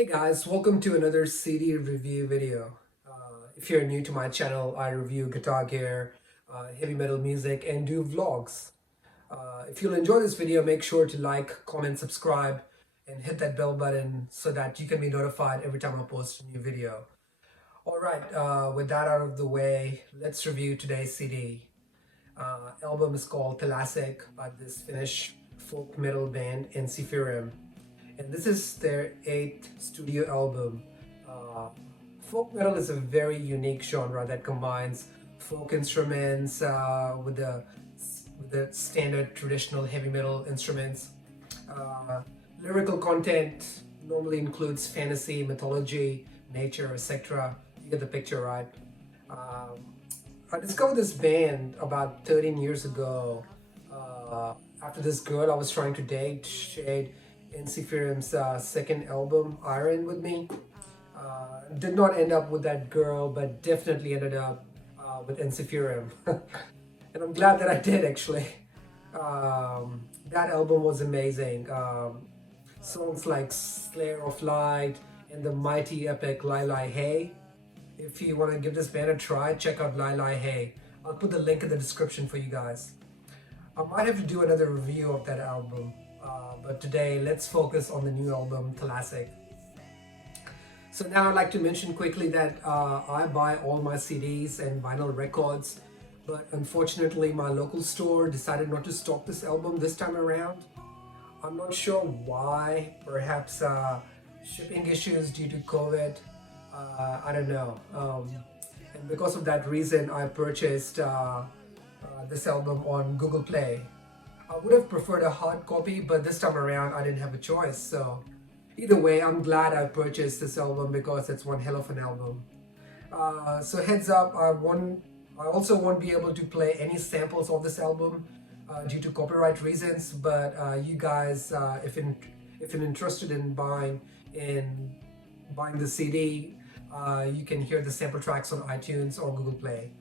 Hey guys, welcome to another CD review video. If you're new to my channel, I review guitar gear, heavy metal music, and do vlogs. If you'll enjoy this video, make sure to like, comment, subscribe, and hit that bell button so that you can be notified every time I post a new video. Alright, with that out of the way, let's review today's CD. Album is called Thalassic by this Finnish folk metal band Ensiferum. And this is their 8th studio album. Folk metal is a very unique genre that combines folk instruments with the standard traditional heavy metal instruments. Lyrical content normally includes fantasy, mythology, nature, etc. You get the picture, right? I discovered this band about 13 years ago after this girl I was trying to date shared Ensiferum's second album, Iron, with me. Did not end up with that girl, but definitely ended up with Ensiferum. And I'm glad that I did, actually. That album was amazing. Songs like Slayer of Light and the mighty epic Lai Lai Hei. If you want to give this band a try, check out Lai Lai Hei. I'll put the link in the description for you guys. I might have to do another review of that album. But today, let's focus on the new album, Thalassic. So now I'd like to mention quickly that I buy all my CDs and vinyl records, but unfortunately my local store decided not to stock this album this time around. I'm not sure why, perhaps shipping issues due to COVID, I don't know. And because of that reason, I purchased this album on Google Play. I would have preferred a hard copy, but this time around I didn't have a choice. So either way, I'm glad I purchased this album because it's one hell of an album. So heads up, I also won't be able to play any samples of this album due to copyright reasons. But you guys, if you're interested in buying the CD, you can hear the sample tracks on iTunes or Google Play.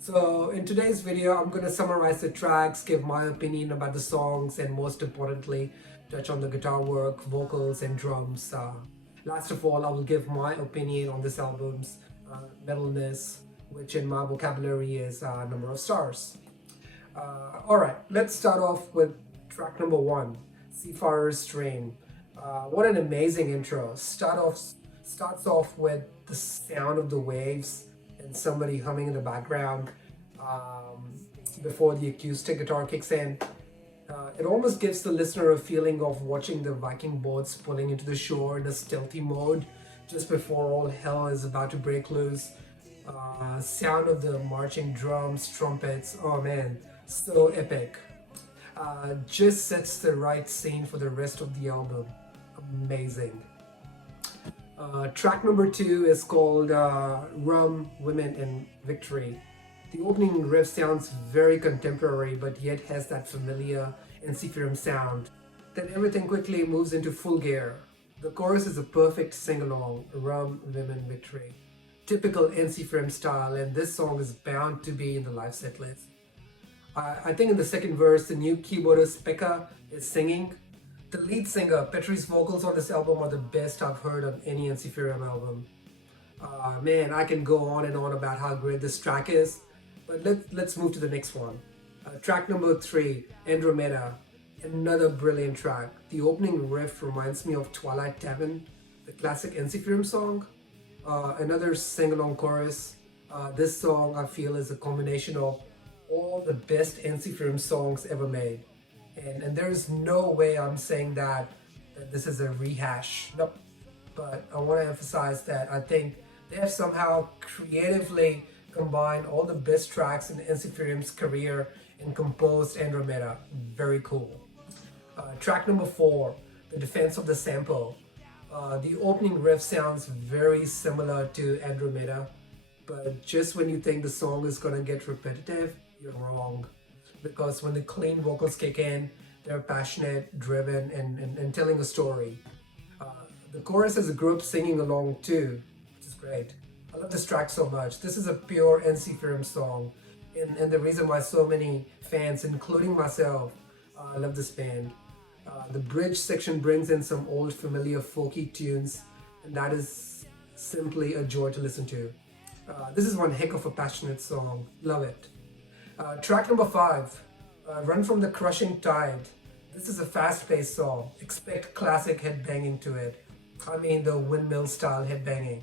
So in today's video, I'm going to summarize the tracks, give my opinion about the songs, and most importantly, touch on the guitar work, vocals, and drums. Last of all, I will give my opinion on this album's metalness, which in my vocabulary is number of stars. Alright, let's start off with track number 1, Seafarer's Dream. What an amazing intro. Starts off with the sound of the waves and somebody humming in the background before the acoustic guitar kicks in. It almost gives the listener a feeling of watching the Viking boats pulling into the shore in a stealthy mode just before all hell is about to break loose. Sound of the marching drums, trumpets, oh man, so epic. Just sets the right scene for the rest of the album. Amazing. Track number 2 is called Rum, Women and Victory. The opening riff sounds very contemporary but yet has that familiar Ensiferum sound. Then everything quickly moves into full gear. The chorus is a perfect sing-along, Rum, Women, Victory. Typical Ensiferum style, and this song is bound to be in the live set list. I think in the second verse, the new keyboardist Pekka is singing. The lead singer, Petri's vocals on this album are the best I've heard on any Ensiferum album. Man, I can go on and on about how great this track is, but let's move to the next one. Track number 3, Andromaeda, another brilliant track. The opening riff reminds me of Twilight Tavern, the classic Ensiferum song. Another sing-along chorus. This song I feel is a combination of all the best Ensiferum songs ever made. And there's no way I'm saying that this is a rehash. Nope. But I want to emphasize that I think they have somehow creatively combined all the best tracks in Ensiferum's career and composed Andromaeda. Very cool. Track number 4, The Defense of the Sample. The opening riff sounds very similar to Andromaeda, but just when you think the song is gonna get repetitive, you're wrong. Because when the clean vocals kick in, they're passionate, driven, and telling a story. The chorus is a group singing along too, which is great. I love this track so much. This is a pure Ensiferum song, and the reason why so many fans, including myself, love this band. The bridge section brings in some old familiar folky tunes, and that is simply a joy to listen to. This is one heck of a passionate song. Love it. Track number 5, Run from the Crushing Tide. This is a fast-paced song. Expect classic headbanging to it. I mean the windmill style headbanging.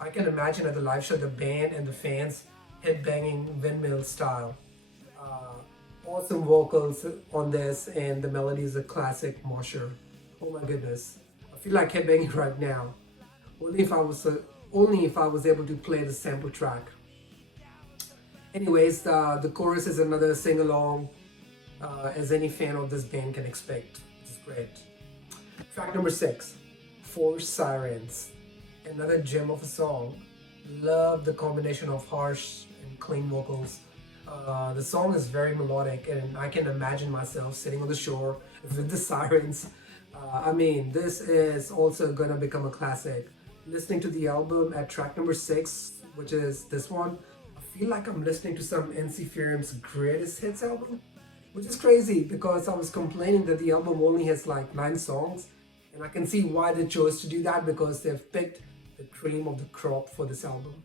I can imagine at the live show the band and the fans headbanging windmill style. Awesome vocals on this, and the melody is a classic mosher. Oh my goodness, I feel like headbanging right now. Only if I was able to play the sample track. Anyways, the chorus is another sing along, as any fan of this band can expect. It's great. Track number 6, Four Sirens. Another gem of a song. Love the combination of harsh and clean vocals. The song is very melodic, and I can imagine myself sitting on the shore with the sirens. I mean, this is also gonna become a classic. Listening to the album at track number 6, which is this one, I feel like I'm listening to some Ensiferum's greatest hits album, which is crazy because I was complaining that the album only has like 9 songs, and I can see why they chose to do that because they've picked the cream of the crop for this album.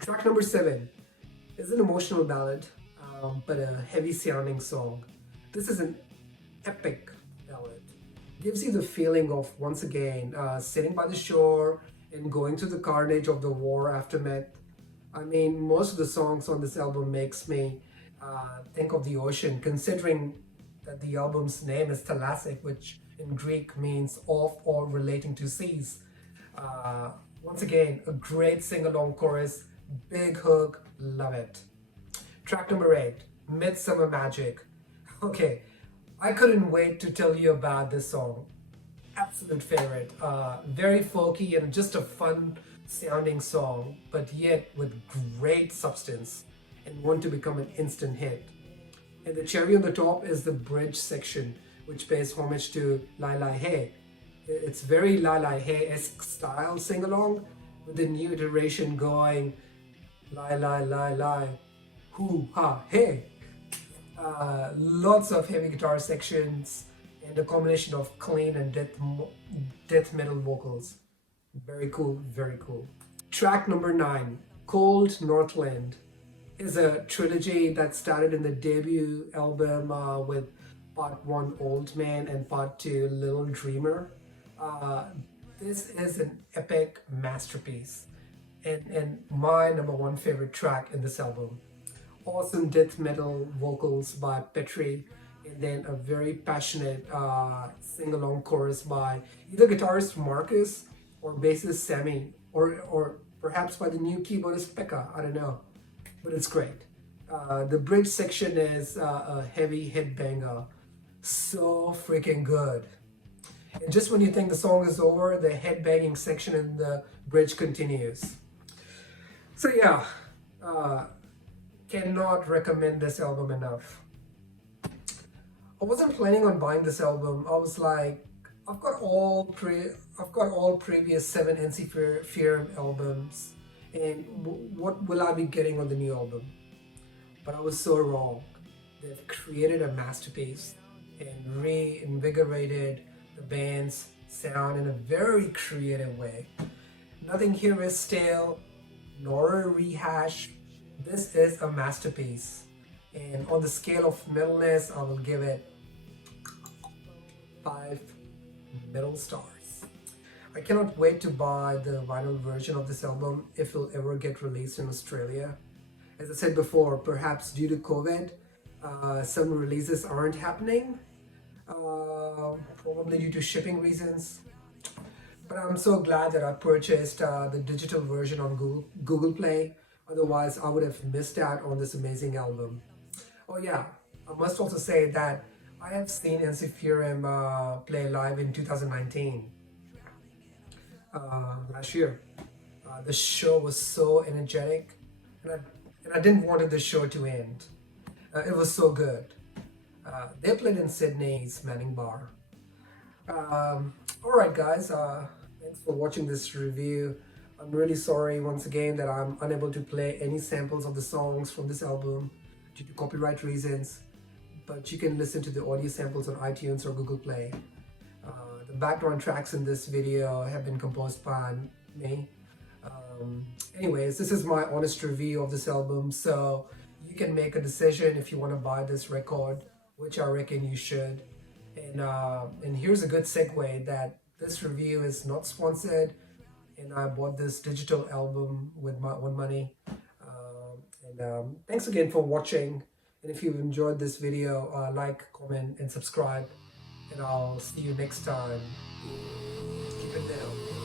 Track number 7 is an emotional ballad, but a heavy sounding song. This is an epic ballad. Gives you the feeling of, once again, sitting by the shore and going through the carnage of the war aftermath. I mean, most of the songs on this album makes me think of the ocean, considering that the album's name is thalassic, which in Greek means of or relating to seas. Once again, a great sing-along chorus, big hook, love it. Track number 8, Midsummer Magic. Okay, I couldn't wait to tell you about this song. Absolute favorite. Very folky and just a fun sounding song, but yet with great substance and one to become an instant hit. And the cherry on the top is the bridge section, which pays homage to Lai Lai Hei. It's very Lai Lai Hei-esque style sing-along, with the new iteration going Lai Lai Lai Lai, hoo ha hey. Lots of heavy guitar sections and a combination of clean and death metal vocals. Very cool, very cool. Track number 9, Cold Northland, is a trilogy that started in the debut album with part 1 Old Man and part 2 Little Dreamer. This is an epic masterpiece and my number 1 favorite track in this album. Awesome death metal vocals by Petri, and then a very passionate sing-along chorus by either guitarist Marcus or bassist Sammy, or perhaps by the new keyboardist Pekka, I don't know, but it's great. The bridge section is a heavy headbanger, so freaking good. And just when you think the song is over, the headbanging section in the bridge continues. So yeah, cannot recommend this album enough. I wasn't planning on buying this album. I was like, I've got all previous 7 Ensiferum albums, and what will I be getting on the new album? But I was so wrong. They've created a masterpiece and reinvigorated the band's sound in a very creative way. Nothing here is stale, nor a rehash. This is a masterpiece. And on the scale of metalness, I will give it 5 metal stars. I cannot wait to buy the vinyl version of this album if it'll ever get released in Australia. As I said before, perhaps due to COVID, some releases aren't happening, probably due to shipping reasons. But I'm so glad that I purchased the digital version on Google Play. Otherwise, I would have missed out on this amazing album. Oh yeah, I must also say that I have seen Ensiferum play live in 2019, last year. The show was so energetic, and I didn't want the show to end. It was so good. They played in Sydney's Manning Bar. Alright guys, thanks for watching this review. I'm really sorry once again that I'm unable to play any samples of the songs from this album due to copyright reasons, but you can listen to the audio samples on iTunes or Google Play. The background tracks in this video have been composed by me. Anyways, this is my honest review of this album, so you can make a decision if you want to buy this record, which I reckon you should. And here's a good segue that this review is not sponsored, and I bought this digital album with my own money. Thanks again for watching, and if you've enjoyed this video, like, comment, and subscribe, and I'll see you next time. Keep it down.